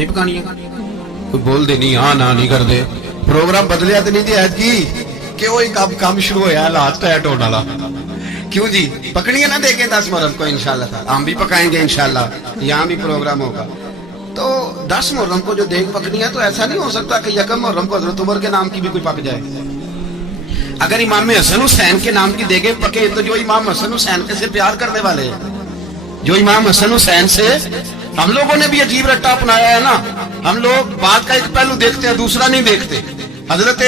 نہیں پکانی ہے کوئی بول دے نہیں ہاں نہ نہیں کر دے پروگرام بدلیا تو نہیں جی ایت کی کہ وہی کام شروع ہوا لاسٹ ٹائٹ ہونے والا کیوں جی پکڑیاں نہ دیکھیں 10 محرم کو انشاءاللہ تعالی ہم بھی پکائیں گے انشاءاللہ یہاں بھی پروگرام ہوگا تو 10 محرم کو جو دیکھ پکنی ہے تو ایسا نہیں ہو سکتا کہ یکم محرم کو حضرت عمر کے نام کی بھی کوئی پک جائے اگر امام حسن حسین کے نام کی دیگیں پکے تو جو امام حسن حسین کے سے پیار کرنے والے ہیں جو امام حسن حسین سے ہم لوگوں نے بھی عجیب رٹا اپنایا ہے نا ہم لوگ بات کا ایک پہلو دیکھتے ہیں دوسرا نہیں دیکھتے حضرت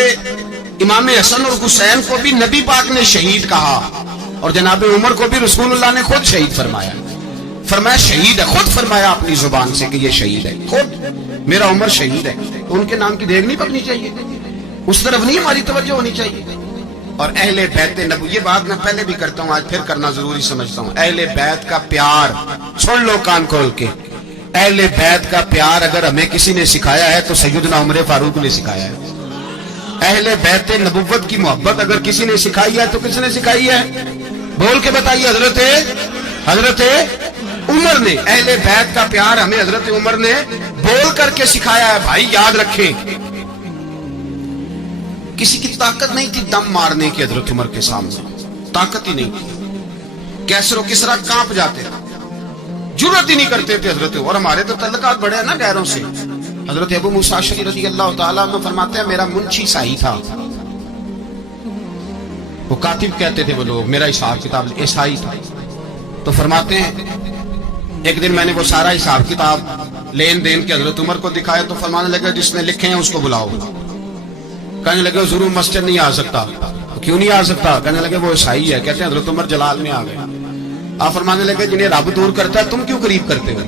امام حسن اور حسین کو بھی نبی پاک نے شہید کہا اور جناب عمر کو بھی رسول اللہ نے خود شہید فرمایا شہید ہے خود فرمایا اپنی زبان سے کہ یہ شہید ہے خود میرا عمر شہید ہے تو ان کے نام کی دیگ نہیں پکنی چاہیے اس طرف نہیں ہماری توجہ ہونی چاہیے اور اہل بیت نبوی یہ بات میں پہلے بھی کرتا ہوں آج پھر کرنا ضروری سمجھتا ہوں اہل بیت کا پیار سن لو کان کھول کے اہل بیت کا پیار اگر ہمیں کسی نے سکھایا ہے تو سیدنا عمر فاروق نے سکھایا ہے اہل بیت نبوت کی محبت اگر کسی نے سکھائی ہے تو کس نے سکھائی ہے بول کے بتائیے حضرت عمر نے اہل بیت کا پیار ہمیں حضرت عمر نے بول کر کے سکھایا ہے بھائی یاد رکھیں کسی کی طاقت نہیں تھی دم مارنے کی حضرت عمر کے سامنے طاقت ہی نہیں تھی کیسر و کسرا کانپ جاتے جرأت ہی نہیں کرتے تھے حضرت اور ہمارے تو تعلقات بڑے ہیں نا غیروں سے حضرت ابو موسیٰ اشعری رضی اللہ تعالیٰ عنہ فرماتے ہیں میرا منشی سائی تھا وہ کاتب کہتے تھے وہ لوگ میرا حساب کتاب عیسائی تھا تو فرماتے ہیں ایک دن میں نے وہ سارا حساب کتاب لین دین کے حضرت عمر کو دکھایا تو فرمانے لگے جس نے لکھے ہیں اس کو بلاؤ کہنے لگے ضرور مسجد نہیں آ سکتا کیوں نہیں آ سکتا کہنے لگے وہ عیسائی ہے کہتے ہیں حضرت عمر جلال میں آ گئے آپ فرمانے لگے جنہیں رب دور کرتا ہے تم کیوں قریب کرتے ہو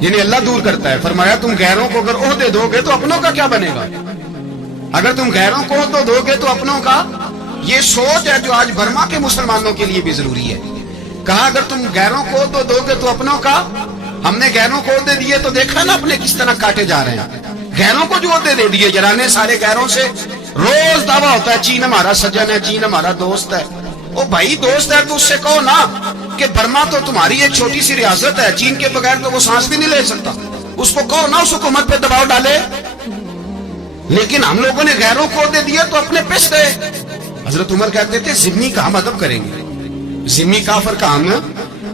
جنہیں اللہ دور کرتا ہے فرمایا تم غیروں کو اگر عہدے دو گے تو اپنوں کا کیا بنے گا اگر تم غیروں کو عہدے دو گے تو اپنوں کا یہ سوچ ہے جو آج برما کے مسلمانوں کے لیے بھی ضروری ہے کہا اگر تم غیروں کو عہدے دو گے تو اپنوں کا ہم نے غیروں کو عہدے دیے تو دیکھا نا اپنے کس طرح کاٹے جا رہے ہیں غیروں کو جو عہدے دے دیے جرانے سارے غیروں سے روز دعویٰ ہوتا ہے چین ہمارا سجن ہے چین ہمارا دوست ہے او بھائی دوست ہے تو اس سے کہو نا کہ برما تو تمہاری ایک چھوٹی سی ریاست ہے چین کے بغیر تو وہ سانس بھی نہیں لے سکتا اس کو کہو نا اس حکومت پہ دباؤ ڈالے لیکن ہم لوگوں نے غیروں کو عہدے دیے تو اپنے پس گئے حضرت عمر کہتے تھے ذمہ کا ہم ادب کریں گے ذمہ کافر کا ہم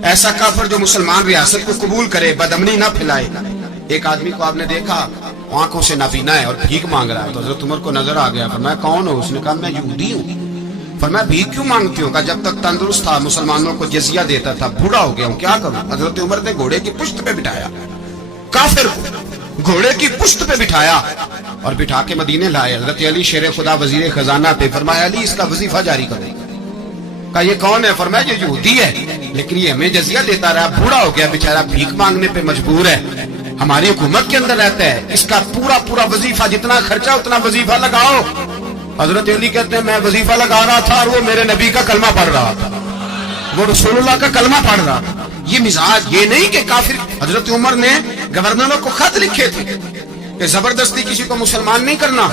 ایسا کافر جو مسلمان ریاست کو قبول کرے بدامنی نہ پھیلائے ایک آدمی کو آپ نے دیکھا آنکھوں سے نابینا ہے اور بھیک مانگ رہا ہے تو حضرت عمر کو نظر آ گیا فرمایا کون ہو اس نے کہا میں یہودی ہوں فرمایا بھیک کیوں مانگتی ہوں کہا جب تک تندرست تھا مسلمانوں کو جزیہ دیتا تھا بوڑھا ہو گیا ہوں کیا کروں حضرت عمر نے گھوڑے کی پشت پہ بٹھایا کافر کو گھوڑے کی پشت پہ بٹھایا اور بٹھا کے مدینے لائے حضرت علی شیر خدا وزیر خزانہ پہ فرمایا علی اس کا وظیفہ جاری کرو کہا یہ کون ہے فرمایا یہ یہودی ہے لیکن یہ ہمیں جزیہ دیتا رہا بوڑھا ہو گیا بیچارہ بھیک مانگنے پہ مجبور ہے ہماری حکومت کے اندر رہتا ہے اس کا پورا وظیفہ جتنا خرچہ اتنا وظیفہ لگاؤ حضرت علی کہتے ہیں میں وظیفہ لگا رہا تھا اور وہ میرے نبی کا کلمہ پڑھ رہا تھا وہ رسول اللہ کا کلمہ پڑھ رہا تھا یہ مزاج یہ نہیں کہ کافر حضرت عمر نے گورنروں کو خط لکھے تھے کہ زبردستی کسی کو مسلمان نہیں کرنا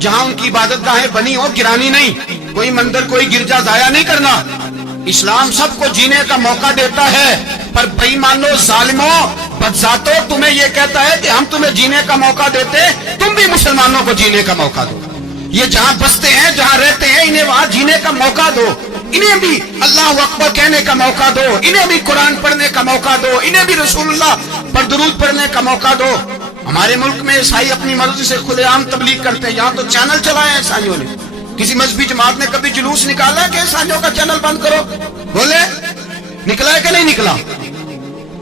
جہاں ان کی عبادت گاہیں بنی ہو گرانی نہیں کوئی مندر کوئی گرجا ضائع نہیں کرنا اسلام سب کو جینے کا موقع دیتا ہے پر بے ایمانو ظالموں بدذاتوں تمہیں یہ کہتا ہے کہ ہم تمہیں جینے کا موقع دیتے تم بھی مسلمانوں کو جینے کا موقع دو یہ جہاں بستے ہیں جہاں رہتے ہیں انہیں وہاں جینے کا موقع دو انہیں بھی اللہ اکبر کہنے کا موقع دو انہیں بھی قرآن پڑھنے کا موقع دو انہیں بھی رسول اللہ پر درود پڑھنے کا موقع دو ہمارے ملک میں عیسائی اپنی مرضی سے کھلے عام تبلیغ کرتے ہیں یہاں تو چینل چلائے ہیں عیسائیوں نے کسی مذہبی جماعت نے کبھی جلوس نکالا ہے کہ عیسائیوں کا چینل بند کرو بولے نکلا ہے کہ نہیں نکلا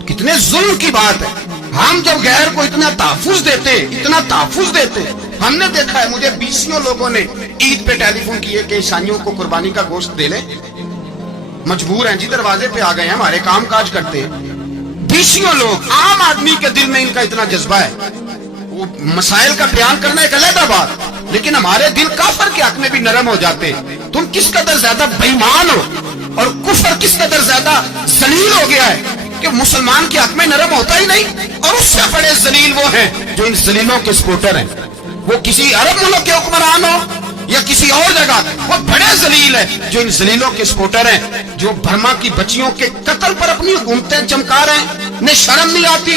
کتنے ظلم کی بات ہے ہم جب غیر کو اتنا تحفظ دیتے ہم نے دیکھا ہے مجھے 20 لوگوں نے عید پہ ٹیلی فون کیے کہ عیسائیوں کو قربانی کا گوشت دے لیں مجبور ہیں جی دروازے پہ آ گئے ہیں ہمارے کام کاج کرتے ہیں 20 لوگ عام آدمی کے دل میں ان کا اتنا جذبہ ہے وہ مسائل کا بیان کرنا ایک علیحدہ بات لیکن ہمارے دل کافر کے حق میں بھی نرم ہو جاتے تم کس قدر زیادہ بے ایمان ہو اور کفر کس قدر زیادہ ذلیل ہو گیا ہے کہ مسلمان کے حق میں نرم ہوتا ہی نہیں اور اس سے بڑے ذلیل وہ ہیں جو ان ذلیلوں کے سپورٹر ہیں وہ کسی عرب ملک کے حکمران ہو یا کسی اور جگہ وہ بڑے ذلیل ہیں جو ان ذلیلوں کے سپورٹر ہیں جو برما کی بچیوں کے قتل پر اپنی حکومتیں چمکا رہے ہیں انہیں شرم نہیں آتی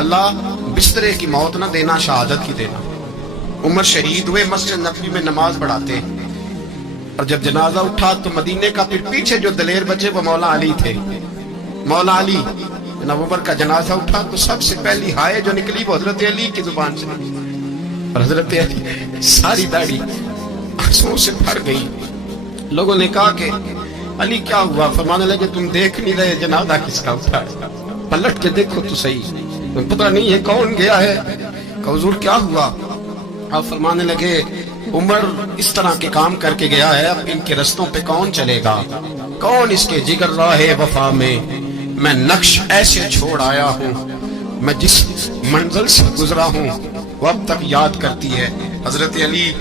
اللہ بسترے کی موت نہ دینا، شہادت کی دینا۔ عمر شہید ہوئے، مسجد نبوی میں نماز پڑھاتے، اور جب جنازہ اٹھا تو مدینے کا پھر پیچھے جو دلیر بچے وہ مولا علی تھے۔ مولا علی جناب عمر کا جنازہ اٹھا تو سب سے پہلی ہائے جو نکلی وہ حضرت علی کی زبان سے، اور حضرت علی ساری داڑھی آنسوں سے بھر گئی۔ لوگوں نے کہا کہ علی کیا ہوا؟ فرمانے لگے تم دیکھ نہیں رہے جنازہ کس کا اٹھا ہے؟ پلٹ کے دیکھو تو صحیح، تم پتہ نہیں ہے کون گیا ہے؟ کہ حضور کیا ہوا؟ آپ فرمانے لگے عمر اس طرح کے کام کر کے گیا ہے، اب ان کے رستوں پہ کون چلے گا؟ کون اس کے جگر راہ وفا میں میں نقش ایسے چھوڑ آیا ہوں، میں جس منزل سے گزرا ہوں وہ اب تک یاد کرتی ہے۔ حضرت علی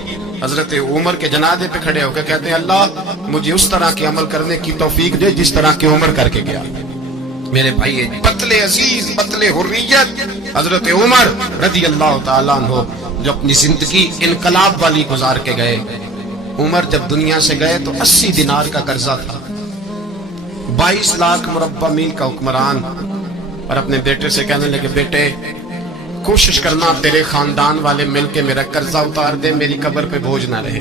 حضرت عمر کے جنازے پہ کھڑے ہو کے کہتے ہیں اللہ مجھے اس طرح کے عمل کرنے کی توفیق دے جس طرح کی عمر کر کے گیا۔ میرے بھائی پتلے عزیز، پتلے حریت حضرت عمر رضی اللہ تعالیٰ عنہ جو اپنی زندگی انقلاب والی گزار کے گئے۔ عمر جب دنیا سے گئے تو 80 دینار کا قرضہ تھا، 22 لاکھ مربع میل کا حکمران، اور اپنے بیٹے سے کہنے لگے بیٹے کوشش کرنا تیرے خاندان والے مل کے میرا قرضہ اتار دے، میری قبر پہ بوجھ نہ رہے،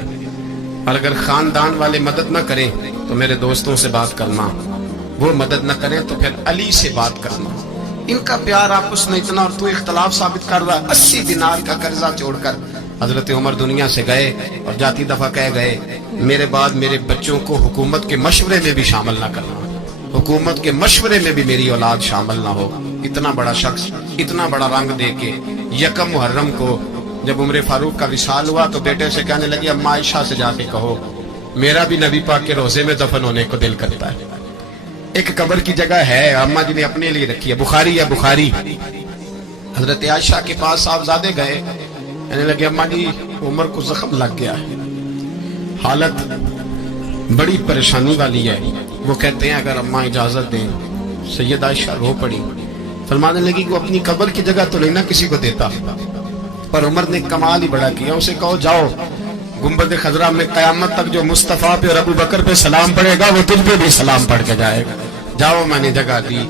اور اگر خاندان والے مدد نہ کریں تو میرے دوستوں سے بات کرنا، وہ مدد نہ کریں تو پھر علی سے بات کرنا۔ ان کا پیار آپس میں اتنا، اور تو اختلاف ثابت کر رہا۔ 80 دینار کا قرضہ چھوڑ کر حضرت عمر دنیا سے گئے، اور جاتی دفعہ کہہ گئے میرے بعد میرے بچوں کو حکومت کے مشورے میں بھی شامل نہ کرنا، حکومت کے مشورے میں بھی میری اولاد شامل نہ ہو۔ اتنا بڑا شخص اتنا بڑا رنگ دے کے یکم محرم کو جب عمر فاروق کا وصال ہوا تو بیٹے سے کہنے لگی اماں عائشہ سے جا کے کہو میرا بھی نبی پاک کے روزے میں دفن ہونے کو دل کرتا ہے۔ ایک قبر کی جگہ ہے اماں جی نے اپنے لیے رکھی ہے، بخاری ہے بخاری۔ حضرت عائشہ کے پاس صاحبزادے گئے، کہنے لگے اماں جی عمر کو زخم لگ گیا ہے، حالت بڑی پریشانی والی ہے۔ وہ کہتے ہیں اگر اماں اجازت دیں۔ سید عائشہ رو پڑی، فرمانے لگی کہ وہ اپنی قبر کی جگہ تو نہیں نہ کسی کو دیتا، پر عمر نے کمال ہی بڑا کیا، اسے کہو جاؤ گنبد خضرا میں قیامت تک جو مصطفیٰ پہ اور ابو بکر پہ سلام پڑے گا وہ تجھ پہ بھی سلام پڑھ کے جائے گا، جاؤ میں نے جگہ دی۔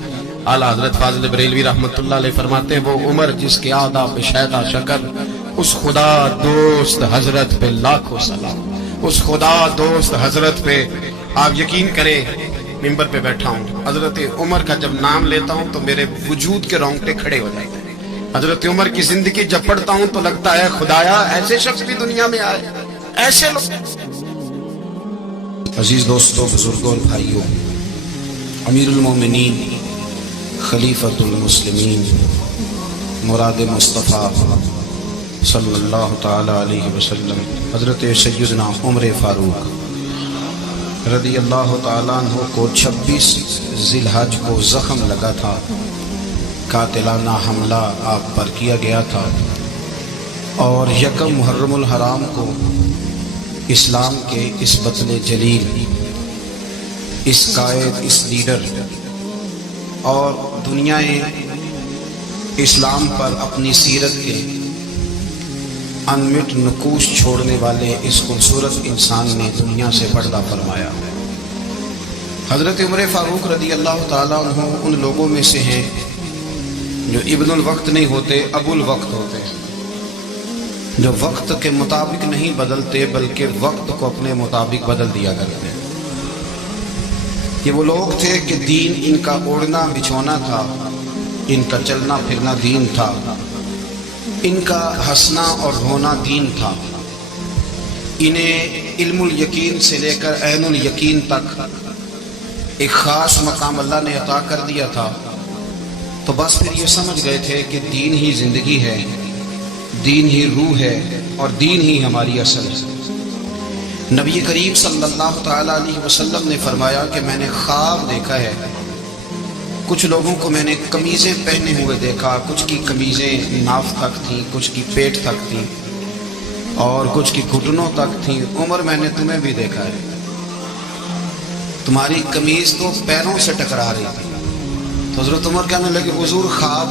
اعلیٰ حضرت فاضل بریلوی رحمت اللہ علیہ فرماتے ہیں وہ عمر جس کے آداب پہ شیدا شکر، اس خدا دوست حضرت پہ لاکھوں سلام، اس خدا دوست حضرت پہ آپ یقین کریں ممبر پہ بیٹھا ہوں، حضرت عمر کا جب نام لیتا ہوں تو میرے وجود کے رونگٹے کھڑے ہو جاتے ہیں۔ حضرت عمر کی زندگی جب پڑھتا ہوں تو لگتا ہے خدایا ایسے شخص بھی دنیا میں آئے، ایسے لوگ۔ عزیز دوستو، بزرگوں اور بھائیوں، امیر المومنین خلیفۃ المسلمین مراد مصطفیٰ صلی اللہ تعالی علیہ وسلم حضرت سیدنا عمر فاروق رضی اللہ تعالیٰ عنہ کو 26 ذی الحج کو زخم لگا تھا، قاتلانہ حملہ آپ پر کیا گیا تھا، اور یکم محرم الحرام کو اسلام کے اس بطل جلیل، اس قائد، اس لیڈر اور دنیا اسلام پر اپنی سیرت کے انمٹ نقوش چھوڑنے والے اس خوبصورت انسان نے دنیا سے پردہ فرمایا۔ حضرت عمر فاروق رضی اللہ تعالیٰ عنہ ان لوگوں میں سے ہیں جو ابن الوقت نہیں ہوتے، ابو الوقت ہوتے ہیں، جو وقت کے مطابق نہیں بدلتے بلکہ وقت کو اپنے مطابق بدل دیا کرتے ہیں۔ یہ وہ لوگ تھے کہ دین ان کا اوڑھنا بچھونا تھا، ان کا چلنا پھرنا دین تھا، ان کا ہنسنا اور رونا دین تھا۔ انہیں علم الیقین سے لے کر عین الیقین تک ایک خاص مقام اللہ نے عطا کر دیا تھا، تو بس پھر یہ سمجھ گئے تھے کہ دین ہی زندگی ہے، دین ہی روح ہے، اور دین ہی ہماری اصل ہے۔ نبی کریم صلی اللہ تعالیٰ علیہ وسلم نے فرمایا کہ میں نے خواب دیکھا ہے، کچھ لوگوں کو میں نے قمیضیں پہنے ہوئے دیکھا، کچھ کی قمیضیں ناف تک تھیں، کچھ کی پیٹ تک تھیں، اور کچھ کی گھٹنوں تک تھیں۔ عمر میں نے تمہیں بھی دیکھا ہے، تمہاری قمیض تو پیروں سے ٹکرا رہی تھی۔ تو حضرت عمر کہنے لگے حضور خواب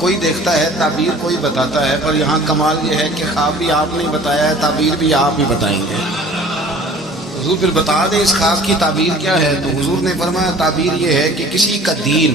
کوئی دیکھتا ہے، تعبیر کوئی بتاتا ہے، پر یہاں کمال یہ ہے کہ خواب بھی آپ نے بتایا ہے، تعبیر بھی آپ ہی بتائیں گے۔ حضور پھر بتا دیں اس خواب کی تعبیر کیا ہے؟ تو حضور نے فرمایا تعبیر یہ ہے کہ کسی کا دین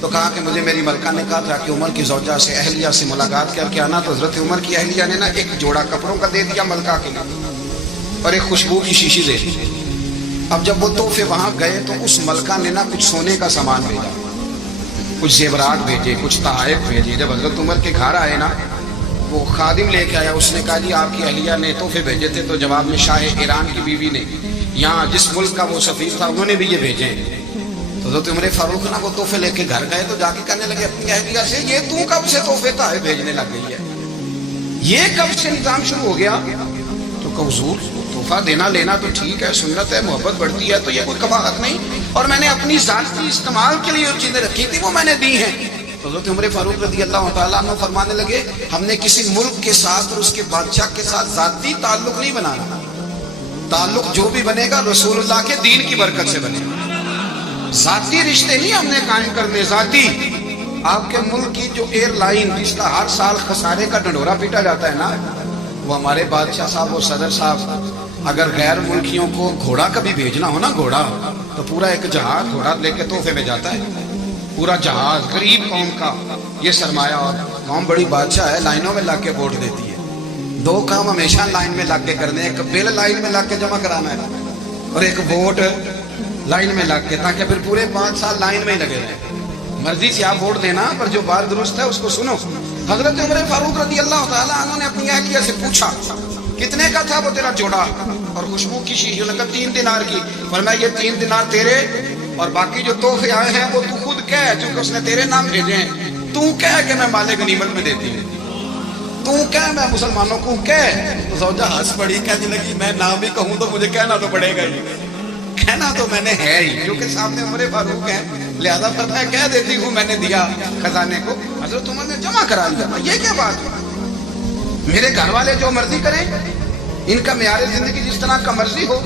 تو کہا کہ مجھے میری ملکہ نے کہا تھا کہ عمر کی زوجہ سے اہلیہ سے ملاقات کر کے آنا. تو حضرت عمر کی اہلیہ نے نا ایک جوڑا کپڑوں کا دے دیا ملکہ کے لیے اور ایک خوشبو کی شیشی دے دی. اب جب وہ تحفے وہاں گئے تو اس ملکہ نے نا کچھ سونے کا سامان بھیجا, کچھ زیورات بھیجے, کچھ تحائف بھیجے. جب حضرت عمر کے گھر آئے نا وہ خادم لے کے آیا, اس نے کہا جی آپ کی اہلیہ نے تحفے بھیجے تھے. تو جواب میں شاہ ایران کی بیوی نے, یہاں جس ملک کا وہ سفیر تھا, انہوں نے بھی یہ بھیجے ہیں. تو حضرت عمر فاروق نا وہ تحفے لے کے گھر گئے تو جا کے کہنے لگے اپنی اہلیہ سے, یہ تو کب سے تحفے تحائف بھیجنے لگ گئی ہے, یہ کب سے نظام شروع ہو گیا؟ تو کہ حضور تحفہ دینا لینا تو ٹھیک ہے, سنت ہے, محبت بڑھتی ہے, تو یہ کوئی قباحت نہیں, اور میں نے اپنی ذاتی استعمال کے لیے جو چیزیں رکھی تھی وہ میں نے دی ہیں. تو حضرت عمر فاروق رضی اللہ تعالیٰ عنہ فرمانے لگے ہم نے کسی ملک کے ساتھ اور اس کے بادشاہ کے ساتھ ذاتی تعلق نہیں بنانا, تعلق جو بھی بنے گا رسول اللہ کے دین کی برکت سے بنے گا. ذاتی رشتے نہیں ہم نے قائم کرنے, ذاتی. آپ کے ملک کی جو ایئر لائن جس کا ہر سال خسارے کا ڈنڈورا پیٹا جاتا ہے نا, وہ ہمارے بادشاہ صاحب و صدر صاحب اگر غیر ملکیوں کو گھوڑا کبھی بھیجنا ہو نا, گھوڑا, تو پورا ایک جہاز گھوڑا لے کے تحفے میں جاتا ہے, پورا جہاز. غریب قوم کا یہ سرمایہ, اور قوم بڑی بادشاہ ہے, لائنوں میں لگ کے ووٹ دیتی ہے. دو کام ہمیشہ لائن میں لگ کے کرنے, ایک بل لائن میں لگ کے جمع کرانا ہے اور ایک ووٹ لائن میں لگ کے, تاکہ پھر پورے 5 سال لائن میں ہی لگے رہے. مرضی سے آپ ووٹ دینا, پر جو بات درست ہے اس کو سنو. حضرت عمر فاروق رضی اللہ تعالیٰ عنہ نے اپنی اہلیہ سے پوچھا کتنے کا تھا وہ تیرا جوڑا اور خوشبو کی شیشی؟ نے کہا 3 دینار کی. فرمایا یہ 3 دینار تیرے, اور باقی جو تحفے آئے ہیں وہ تو خود کہہ, چونکہ اس نے تیرے نام بھیجے ہیں, تو کہہ کہ میں مال غنیمت میں دیتی ہوں, تو کہہ میں مسلمانوں کو کہہ. تو زوجہ ہنس پڑی, کہنے لگی میں نہ بھی کہوں تو مجھے کہنا تو پڑے گا ہی, کہنا تو میں نے ہے ہی, کیونکہ سامنے عمر فاروق ہیں, لہذا فرمایا کہہ دیتی ہوں میں نے دیا خزانے کو. حضرت عمر نے جمع کرا لیا. یہ کیا بات ہے؟ میرے گھر والے جو مرضی کریں, ان کا معیار زندگی جس طرح کا مرضی ہو.